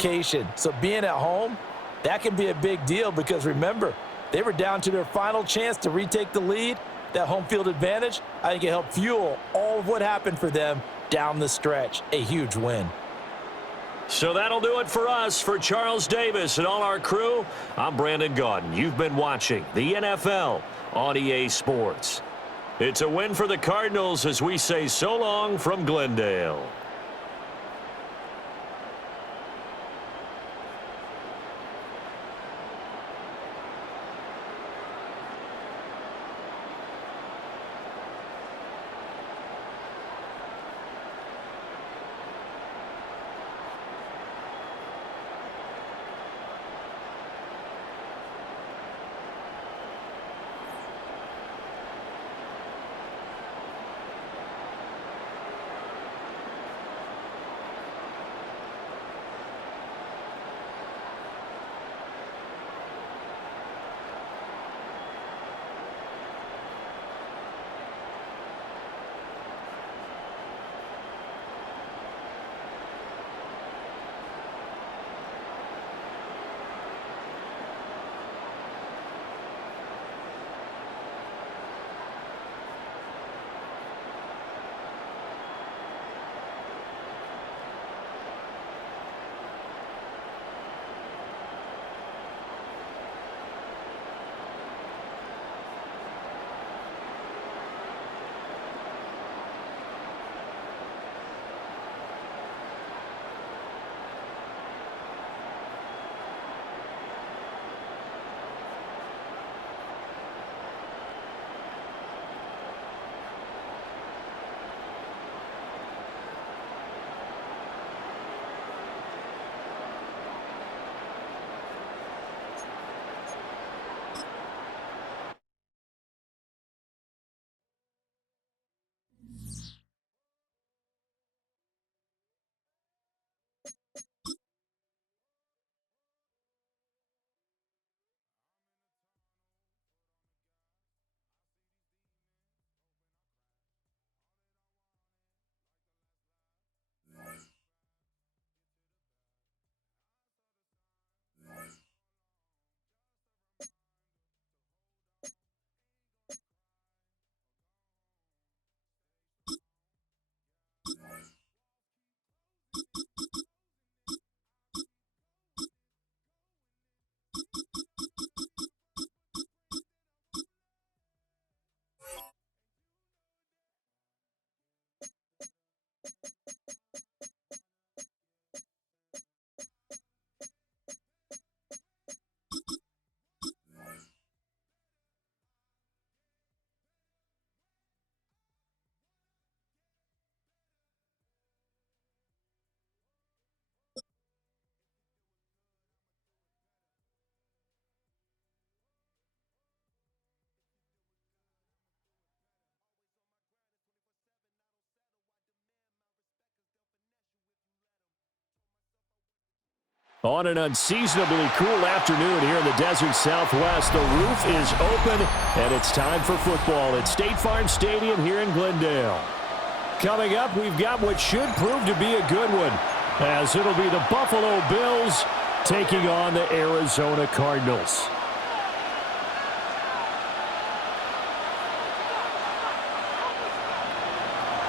location. So being at home, that can be a big deal because, remember, they were down to their final chance to retake the lead. That home field advantage, I think it helped fuel all of what happened for them down the stretch. A huge win. So that'll do it for us. For Charles Davis and all our crew, I'm Brandon Gaudin. You've been watching the NFL on EA Sports. It's a win for the Cardinals as we say so long from Glendale. On an unseasonably cool afternoon here in the desert Southwest, the roof is open, and it's time for football at State Farm Stadium here in Glendale. Coming up, we've got what should prove to be a good one, as it'll be the Buffalo Bills taking on the Arizona Cardinals.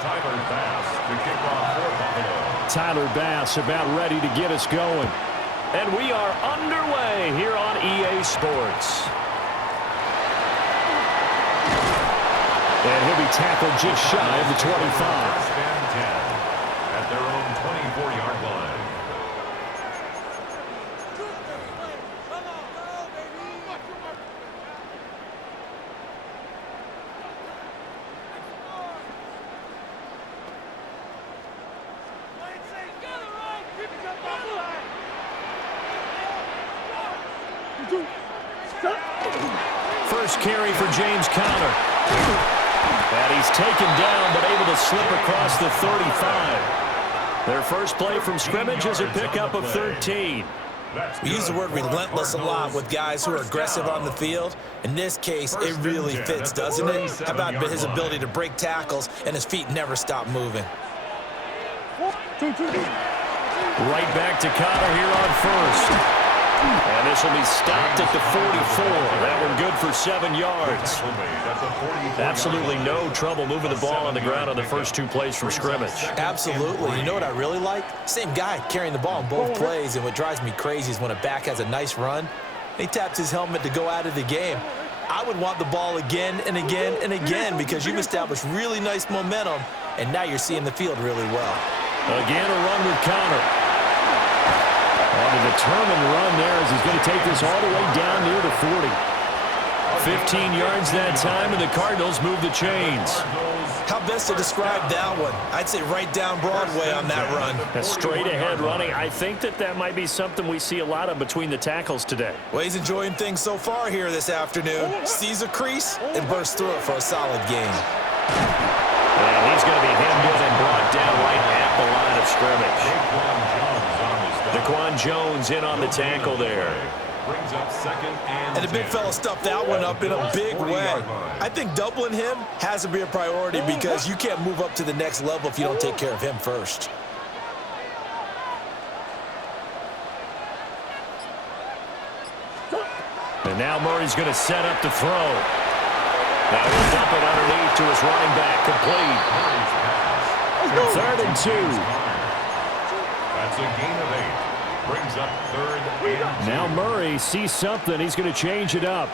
Tyler Bass to kick off for Buffalo. Tyler Bass about ready to get us going. And we are underway here on EA Sports. And he'll be tackled just shy of the 25. First and 10 at their own 24-yard line. First carry for James Conner. And he's taken down, but able to slip across the 35. Their first play from scrimmage is a pickup of 13. We use the word relentless a lot with guys who are aggressive on the field. In this case, it really fits, doesn't it? How about his ability to break tackles and his feet never stop moving? Right back to Connor here on first. And this will be stopped at the 44. That one good for 7 yards. Absolutely no trouble moving the ball on the ground on the first 2 plays from scrimmage. Absolutely. You know what I really like? Same guy carrying the ball in both plays, and what drives me crazy is when a back has a nice run, he taps his helmet to go out of the game. I would want the ball again and again and again because you've established really nice momentum, and now you're seeing the field really well. Again, a run with Connor. On a determined run there as he's going to take this all the way down near the 40. 15 yards that time, and the Cardinals move the chains. How best to describe that one? I'd say right down Broadway on that run. A straight-ahead running. I think that might be something we see a lot of between the tackles today. Well, he's enjoying things so far here this afternoon. Sees a crease and bursts through it for a solid gain. And he's going to be hemmed in and brought down right at the line of scrimmage. Daquan Jones in on the tackle there. Brings up second And the big fella stuffed that one up in a big way. I think doubling him has to be a priority because you can't move up to the next level if you don't take care of him first. And now Murray's going to set up to throw. Now he'll dump it underneath to his running back. Complete. 3rd and 2. That's a gain of 8. Brings up 3rd and 2. Now Murray sees something. He's going to change it up.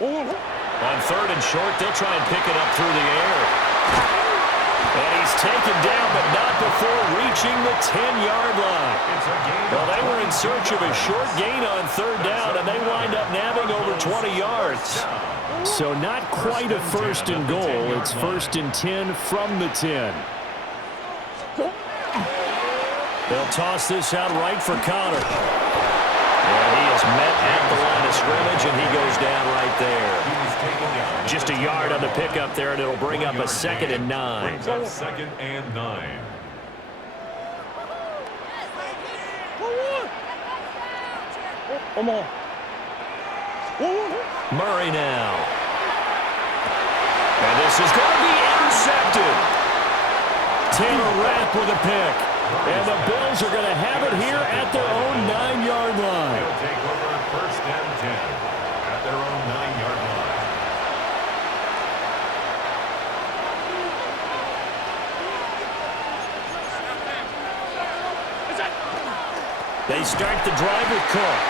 On 3rd and short, they'll try and pick it up through the air. And he's taken down, but not before reaching the 10-yard line. Well, they were in search of a short gain on 3rd down, and they wind up nabbing over 20 yards. So not quite a 1st and goal. It's 1st and 10 from the 10. They'll toss this out right for Connor. And he is met at the line of scrimmage, and he goes down right there. Just a yard on the pickup there, and it'll bring up a 2nd and 9. 2nd and 9. Murray now. And this is going to be intercepted. Taylor Rapp with a pick. And the Bills are going to have it here at their own 9-yard line. They'll take over 1st and 10 at their own 9-yard line. They start the drive with Cook.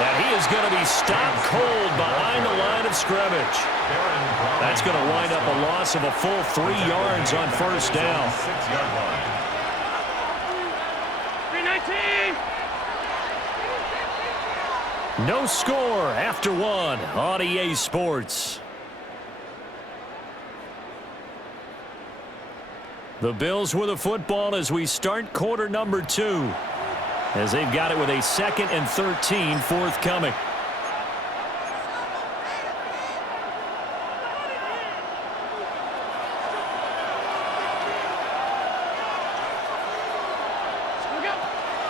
And he is going to be stopped cold behind the line of scrimmage. That's going to wind up a loss of a full 3 yards on 1st down. 6-yard line. 319. No score after 1 on EA Sports. The Bills with a football as we start quarter number 2. As they've got it with a 2nd and 13 forthcoming.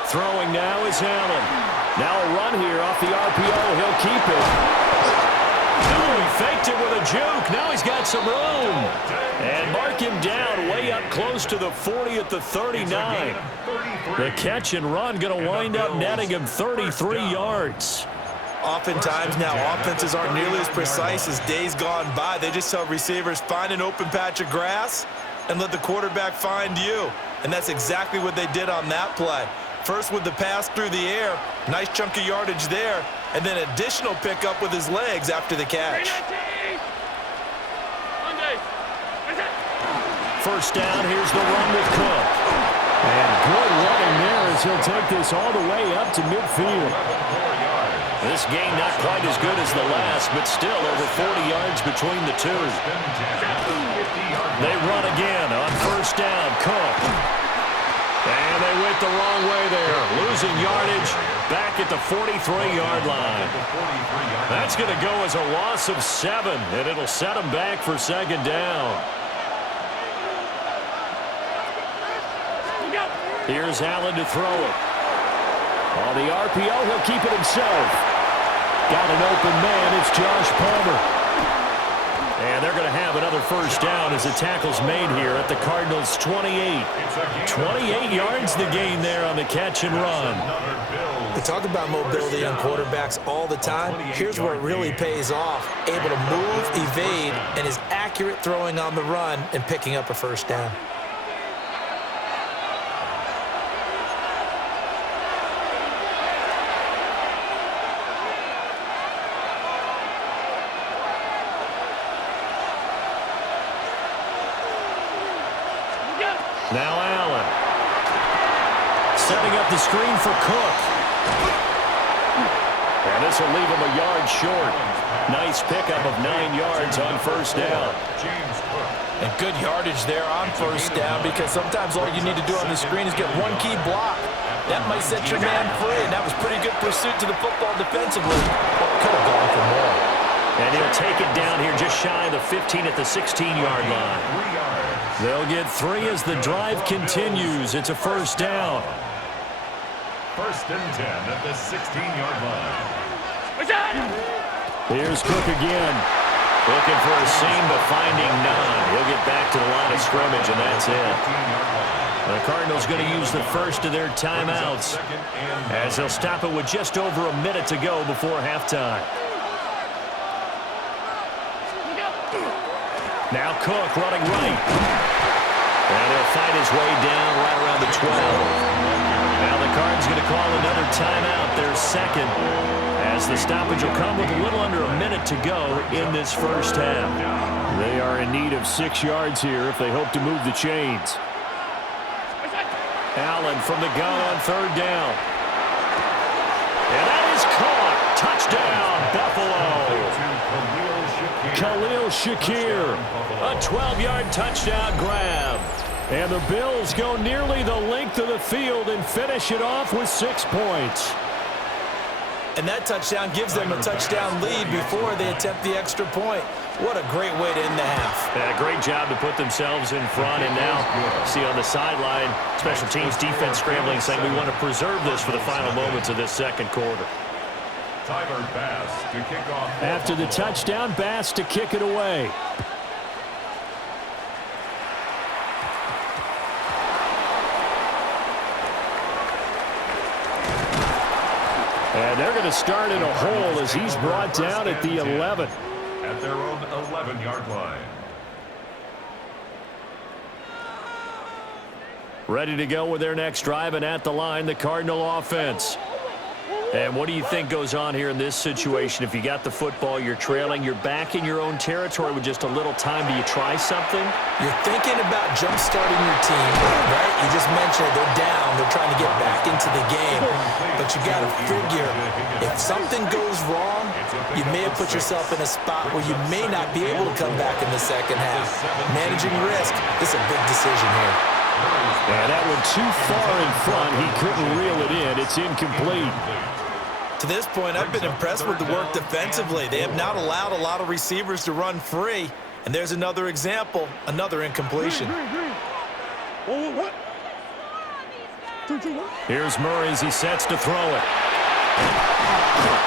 Throwing now is Allen. Now a run here off the RPO. He'll keep it. No, he faked it with a juke. Now he's got some room. And mark him down way up close to the 40 at the 39. The catch and run going to wind up netting him 33 yards. Oftentimes now offenses aren't nearly as precise as days gone by. They just tell receivers, find an open patch of grass and let the quarterback find you. And that's exactly what they did on that play. First with the pass through the air, nice chunk of yardage there, and then additional pickup with his legs after the catch. First down, here's the run with Cook. And good running there as he'll take this all the way up to midfield. This game not quite as good as the last, but still over 40 yards between the two. They run again on 1st down, Cook. And they went the wrong way there, losing yardage back at the 43-yard line. That's going to go as a loss of 7, and it'll set them back for 2nd down. Here's Allen to throw it. On the RPO, he'll keep it himself. Got an open man. It's Josh Palmer. And they're going to have another first down as the tackle's made here at the Cardinals' 28. 28 yards the gain there on the catch and run. We talk about mobility on quarterbacks all the time. Here's where it really pays off. Able to move, evade, and is accurate throwing on the run and picking up a first down. Now Allen. Setting up the screen for Cook. And this will leave him a yard short. Nice pickup of 9 yards on first down. And good yardage there on first down, because sometimes all you need to do on the screen is get one key block. That might set your man free, and that was pretty good pursuit to the football defensively. But could have gone for more. And he'll take it down here just shy of the 15 at the 16-yard line. They'll get 3 as the drive continues. It's a first down. First and 10 at the 16-yard line. Here's Cook again. Looking for a seam, but finding none. He'll get back to the line of scrimmage, and that's it. The Cardinals going to use the first of their timeouts as they'll stop it with just over a minute to go before halftime. Now Cook running right. And he'll fight his way down right around the 12. Now the Cards going to call another timeout, their second, as the stoppage will come with a little under a minute to go in this first half. They are in need of 6 yards here if they hope to move the chains. Allen from the gun on third down. And that is caught. Touchdown, Buffalo. Khalil Shakir, a 12-yard touchdown grab. And the Bills go nearly the length of the field and finish it off with 6 points. And that touchdown gives them a touchdown lead before they attempt the extra point. What a great way to end the half. And a great job to put themselves in front. And now, see on the sideline, special teams defense scrambling, saying we want to preserve this for the final moments of this second quarter. Tyler Bass to kick off. After the touchdown, Bass to kick it away. And they're going to start in a hole as he's brought down at the 11. At their own 11-yard line. Ready to go with their next drive, and at the line, the Cardinal offense. And what do you think goes on here in this situation? If you got the football, you're trailing, you're back in your own territory with just a little time. Do you try something? You're thinking about jump-starting your team, right? You just mentioned they're down. They're trying to get back into the game. But you got to figure, if something goes wrong, you may have put yourself in a spot where you may not be able to come back in the second half. Managing risk, this is a big decision here. And that one too far in front. He couldn't reel it in. It's incomplete. To this point, I've been impressed with the work defensively. They have not allowed a lot of receivers to run free. And there's another example, another incompletion. Here's Murray as he sets to throw it.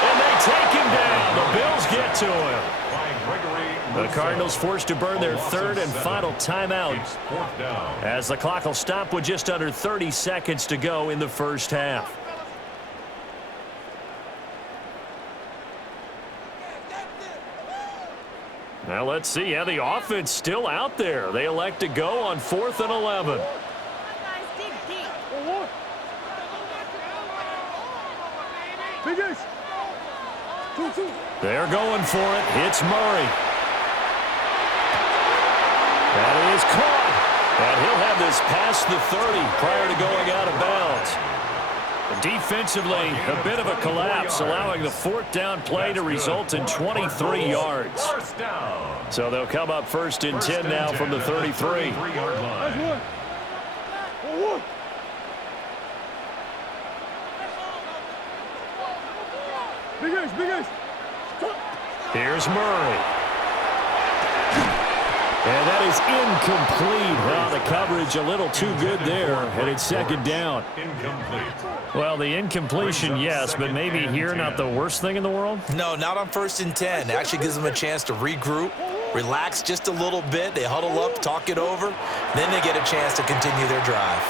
And they take him down. The Bills get to him. The Cardinals forced to burn their third and final timeout as the clock will stop with just under 30 seconds to go in the first half. Now let's see. Yeah, the offense still out there. They elect to go on 4th and 11. They're going for it. It's Murray. That is caught. And he'll have this past the 30 prior to going out of bounds. Defensively, a bit of a collapse, allowing the 4th down play to result in 23 yards. So they'll come up 1st and 10 now from the 33. Here's Murray. And that is incomplete. Well, the coverage a little too good there, and it's 2nd down. Well, the incompletion, yes, but maybe here not the worst thing in the world? No, not on 1st and 10. It actually gives them a chance to regroup relax just a little bit. They huddle up, talk it over. Then they get a chance to continue their drive.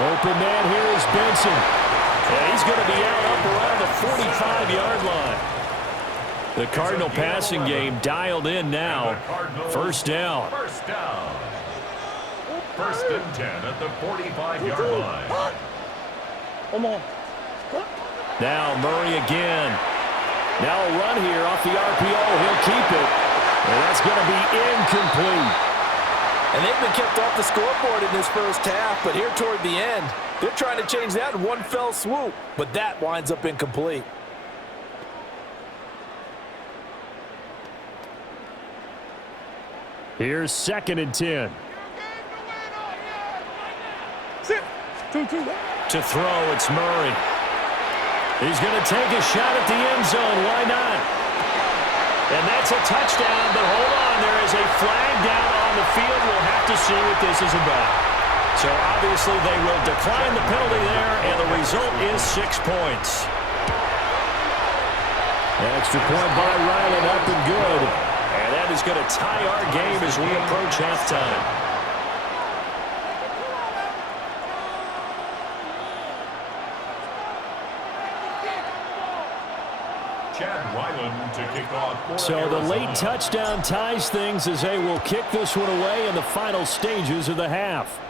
Open man here is Benson. And he's going to be out up around the 45-yard line. The Cardinal passing game dialed in now. First down. First down. First and 10 at the 45-yard line. Now Murray again. Now a run here off the RPO. He'll keep it. And that's going to be incomplete. And they've been kept off the scoreboard in this first half, but here toward the end, they're trying to change that in one fell swoop. But that winds up incomplete. Here's 2nd and 10. To throw, it's Murray. He's going to take a shot at the end zone. Why not? And that's a touchdown, but hold on. There is a flag down on the field. We'll have to see what this is about. So obviously they will decline the penalty there, and the result is 6 points. Extra point by Ryland, up and good. And that is going to tie our game as we approach halftime. Chad Ryland to kick off. So the late touchdown ties things as they will kick this one away in the final stages of the half.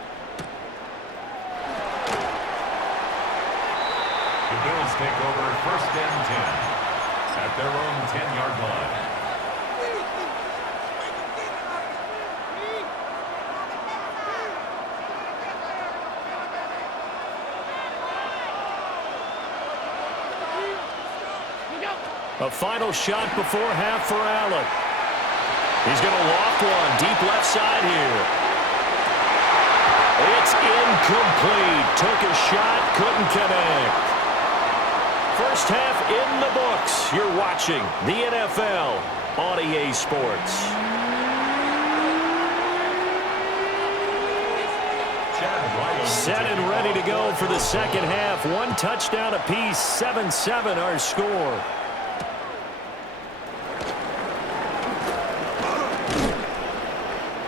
The Bills take over first and 10 at their own 10-yard line. A final shot before half for Allen. He's going to loft one deep left side here. It's incomplete. Took a shot, couldn't connect. First half in the books. You're watching the NFL on EA Sports. Set and ready to go for the second half. One touchdown apiece, 7-7 our score.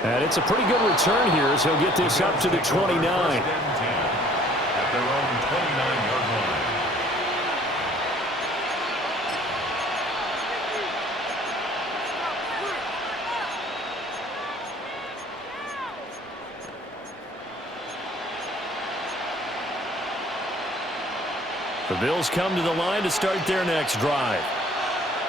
And it's a pretty good return here as he'll get this up to the 29. At their own 29-yard line. The Bills come to the line to start their next drive.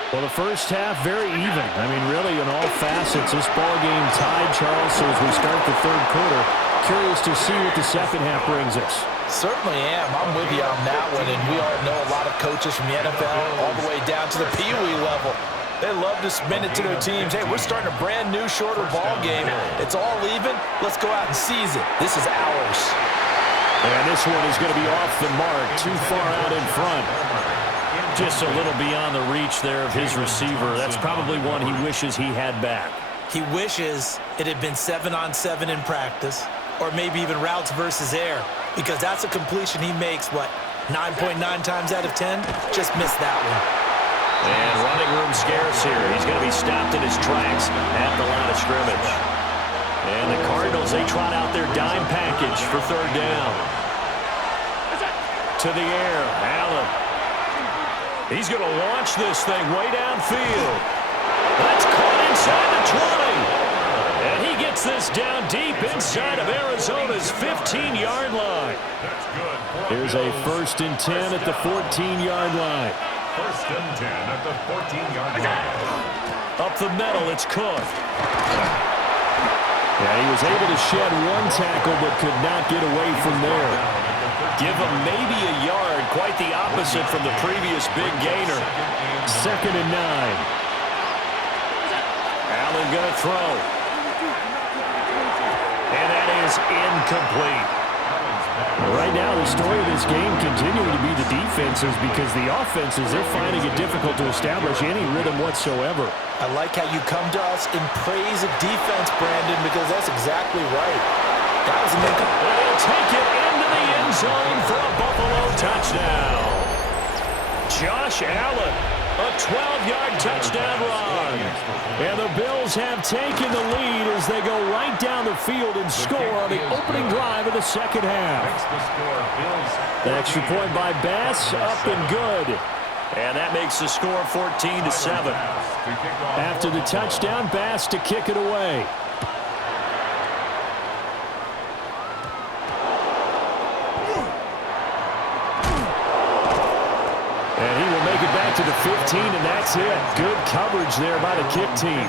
Well, the first half, very even. I mean, really, in all facets, this ball game tied, Charles. So as we start the third quarter, curious to see what the second half brings us. Certainly am. I'm with you on that one. And we all know a lot of coaches from the NFL all the way down to the Pee Wee level. They love to spin it to their teams. Hey, we're starting a brand new, shorter ball game. It's all even. Let's go out and seize it. This is ours. And this one is going to be off the mark, too far out in front. Just a little beyond the reach there of his receiver. That's probably one he wishes he had back. He wishes it had been 7-on-7 in practice, or maybe even routes versus air, because that's a completion he makes, what, 9.9 times out of 10? Just missed that one. And running room scarce here. He's going to be stopped in his tracks at the line of scrimmage. And the Cardinals, they trot out their dime package for third down. To the air, Allen. He's going to launch this thing way downfield. That's caught inside the 20. And he gets this down deep inside of Arizona's 15-yard line. Here's a 1st and 10 at the 14-yard line. 1st and 10 at the 14-yard line. Up the middle, it's Cook. Yeah, he was able to shed one tackle but could not get away from there. Give him maybe a yard, quite the opposite from the previous big gainer. 2nd and 9. Allen going to throw. And that is incomplete. Right now, the story of this game continuing to be the defenses, because the offenses, they're finding it difficult to establish any rhythm whatsoever. I like how you come to us in praise of defense, Brandon, because that's exactly right. That was an incomplete. They'll take it into the end zone for a Buffalo touchdown. Josh Allen A 12-yard touchdown run. And the Bills have taken the lead as they go right down the field and score on the opening drive of the second half. The extra point by Bass, up and good. And that makes the score 14-7. After the touchdown, Bass to kick it away. And he will make it back to the 15, and that's it. Good coverage there by the kick team.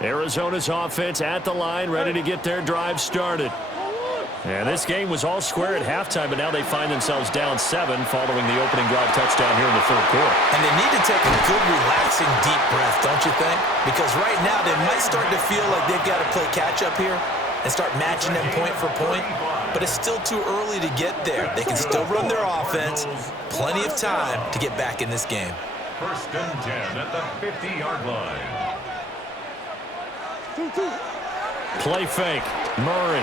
Arizona's offense at the line, ready to get their drive started. And this game was all square at halftime, but now they find themselves down 7 following the opening drive touchdown here in the third quarter. And they need to take a good, relaxing, deep breath, don't you think? Because right now they might start to feel like they've got to play catch-up here and start matching them point for point. But it's still too early to get there. They can still run their offense. Plenty of time to get back in this game. 1st and 10 at the 50-yard line. Play fake. Murray.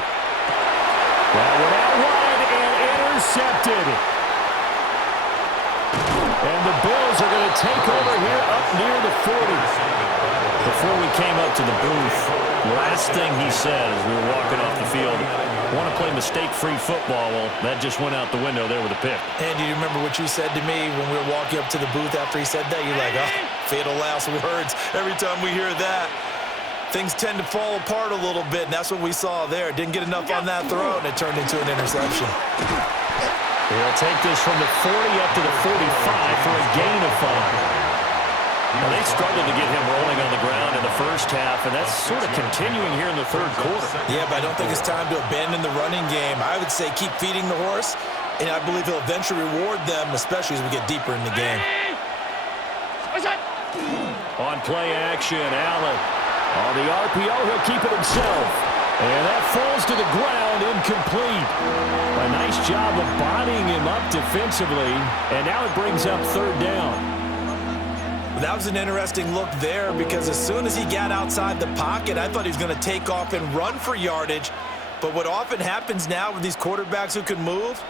That one out wide and intercepted. And the Bills are going to take over here up near the 40. Before we came up to the booth, last thing he said as we were walking off the field, want to play mistake-free football. Well, that just went out the window there with a pick. And do you remember what you said to me when we were walking up to the booth after he said that? You're like, oh, fatal last words. Every time we hear that, things tend to fall apart a little bit, and that's what we saw there. Didn't get enough on that throw, and it turned into an interception. They'll take this from the 40 up to the 45 for a gain of 5. Well, they struggled to get him rolling on the ground in the first half, and that's sort of continuing here in the third quarter. Yeah, but I don't think it's time to abandon the running game. I would say keep feeding the horse, and I believe he'll eventually reward them, especially as we get deeper in the game. On play action, Allen. On the RPO, he'll keep it himself. And that falls to the ground, incomplete. A nice job of bodying him up defensively, and now it brings up 3rd down. That was an interesting look there because as soon as he got outside the pocket, I thought he was going to take off and run for yardage. But what often happens now with these quarterbacks who can move,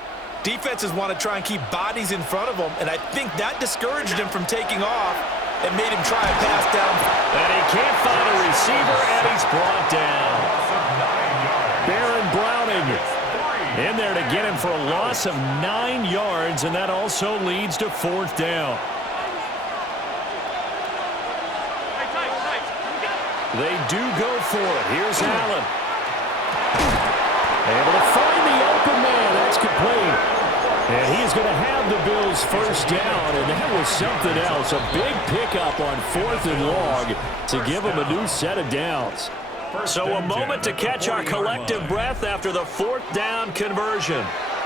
defenses want to try and keep bodies in front of them, and I think that discouraged him from taking off and made him try a pass down. And he can't find a receiver, and he's brought down. Baron Browning in there to get him for a loss of 9 yards, and that also leads to 4th down. They do go for it. Here's Allen. Able to find the open man. That's complete. And he's going to have the Bills' 1st down, and that was something else. A big pickup on 4th and long to give them a new set of downs. So a moment to catch our collective breath after the 4th down conversion.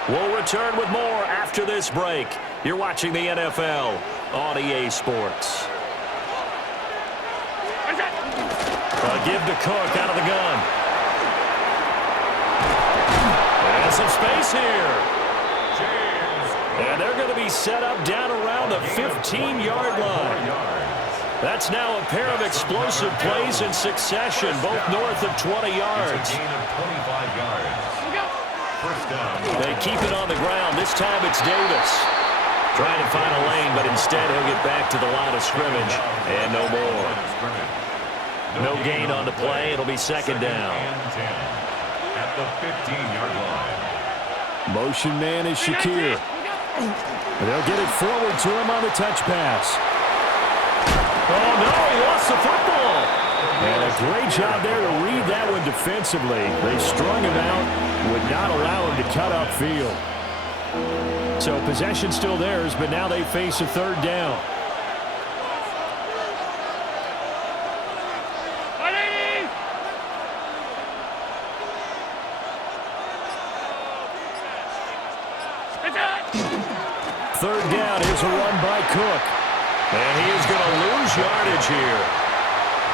We'll return with more after this break. You're watching the NFL on EA Sports. A give to Cook out of the gun. And some space here. And they're going to be set up down around the 15-yard line. That's now a pair of explosive plays in succession, both north of 20 yards. They keep it on the ground. This time it's Davis. Trying to find a lane, but instead he'll get back to the line of scrimmage. And no more. No gain on the play. It'll be 2nd down. At the 15-yard line. Motion man is Shakir. They'll get it forward to him on the touch pass. Oh, no, he lost the football. And a great job there to read that one defensively. They strung him out, would not allow him to cut upfield. So possession still theirs, but now they face a 3rd down. Third down, here's a run by Cook. And he is going to lose yardage here.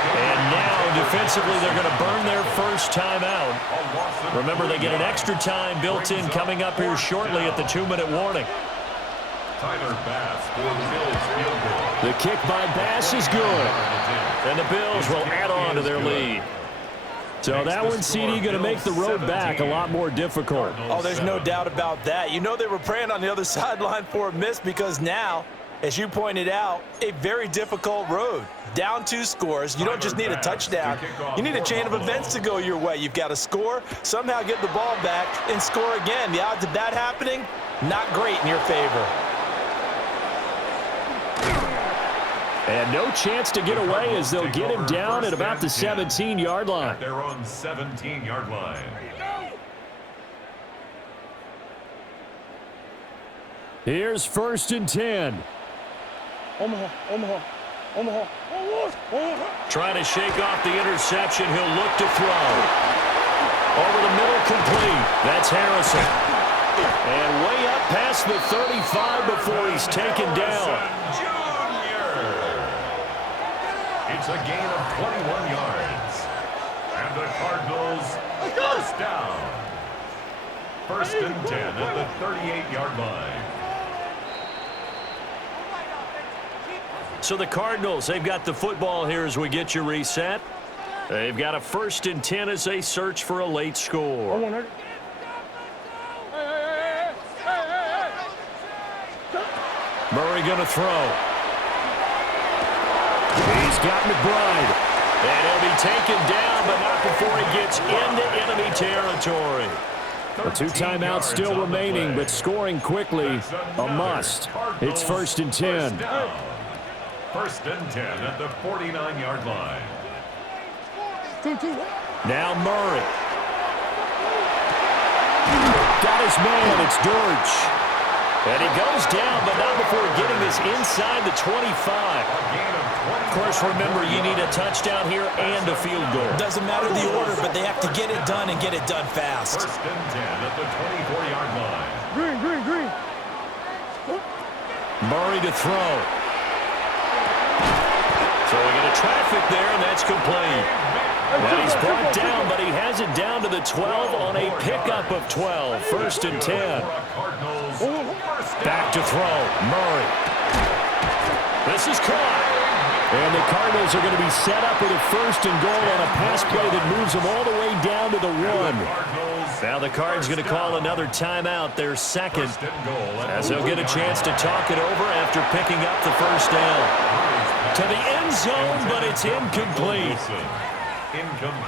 And now, defensively, they're going to burn their first timeout. Remember, they get an extra time built in coming up here shortly at the 2-minute warning. Tyler Bass for the Bills field goal. The kick by Bass is good. And the Bills will add on to their lead. So that one, CD, going to make the road back a lot more difficult. Oh, there's no doubt about that. You know they were praying on the other sideline for a miss because now, as you pointed out, a very difficult road. Down 2 scores. You don't just need a touchdown. You need a chain of events to go your way. You've got to score, somehow get the ball back, and score again. The odds of that happening, not great in your favor. And no chance to get away as they'll get him down at about the 17-yard line. At their own 17-yard line. Here's 1st and 10. Omaha. Trying to shake off the interception. He'll look to throw. Over the middle, complete. That's Harrison. And way up past the 35 before he's taken down. It's a gain of 21 yards. And the Cardinals first down. 1st and 10 at the 38-yard line. So the Cardinals, they've got the football here as we get you reset. They've got a 1st and 10 as they search for a late score. Murray going to throw. He's got McBride. And he'll be taken down, but not before he gets into enemy territory. The 2 timeouts still remaining, but scoring quickly, a must. It's 1st and 10. 1st and 10 at the 49-yard line. Now Murray. Got his man, it's Dortch. And he goes down, but not before getting this inside the 25. Of course, remember, you need a touchdown here and a field goal. Doesn't matter the order, but they have to get it done and get it done fast. 1st and 10 at the 24-yard line. Green. Murray to throw. Throwing into traffic there, and that's complete. Now he's brought down, but he has it down to the 12 on a pickup of 12. 1st and 10. Back to throw. Murray. This is caught. And the Cardinals are going to be set up with a 1st and goal on a pass play that moves them all the way down to the 1. Now the Cards going to call another timeout, their 2nd, as they'll get a chance to talk it over after picking up the 1st down. To the end zone, but it's incomplete.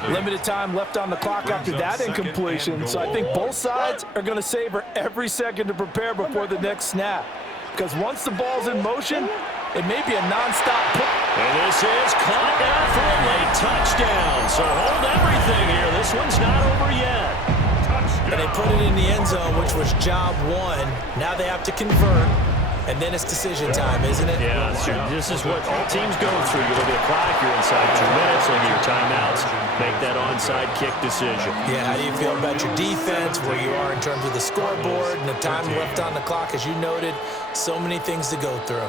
Limited time left on the clock after that incompletion, so I think both sides are going to savor every second to prepare before the next snap. Because once the ball's in motion, it may be a nonstop push. And this is caught now for a late touchdown. So hold everything here. This one's not over yet. And they put it in the end zone, which was job 1. Now they have to convert. And then it's decision time, isn't it? Yeah, this is what all teams go through. You look at the clock, you're inside 2 minutes, look at your timeouts, make that onside kick decision. Yeah, how do you feel about your defense, where you are in terms of the scoreboard, and the time left on the clock, as you noted, so many things to go through.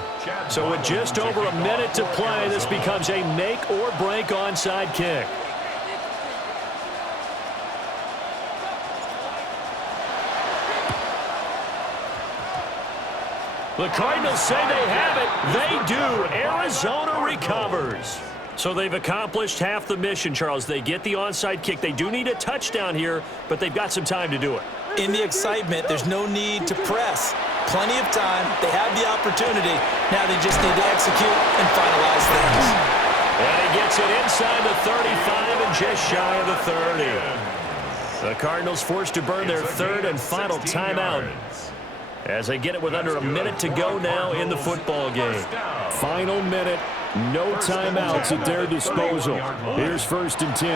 So with just over a minute to play, this becomes a make or break onside kick. The Cardinals say they have it. They do. Arizona recovers. So they've accomplished half the mission, Charles. They get the onside kick. They do need a touchdown here, but they've got some time to do it. In the excitement, there's no need to press. Plenty of time. They have the opportunity. Now they just need to execute and finalize things. And he gets it inside the 35 and just shy of the 30. The Cardinals forced to burn their 3rd and final timeout as they get it with under a minute to go now in the football game. Final minute, no timeouts at their disposal. Here's 1st and 10.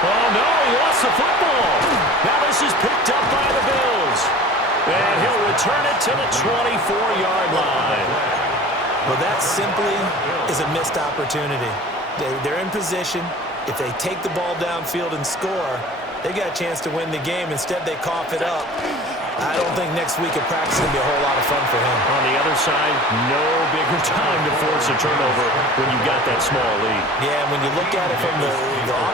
Oh, no, he lost the football. Now this is picked up by the Bills. And he'll return it to the 24-yard line. Well, that simply is a missed opportunity. They're in position. If they take the ball downfield and score, they got a chance to win the game. Instead, they cough it up. I don't think next week at practice is going to be a whole lot of fun for him. On the other side, no bigger time to force a turnover when you've got that small lead. Yeah, and when you look at it from the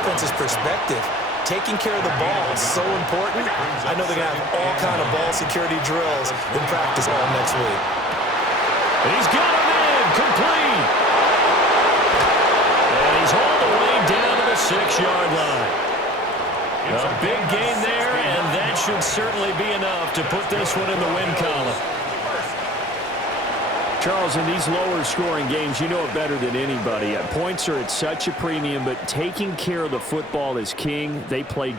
offense's perspective, taking care of the ball is so important. I know they're going to have all kind of ball security drills in practice all next week. And he's got him in, complete. And he's 6-yard line. A big gain there, and that should certainly be enough to put this one in the win column. Charles, in these lower-scoring games, you know it better than anybody. Points are at such a premium, but taking care of the football is king. They played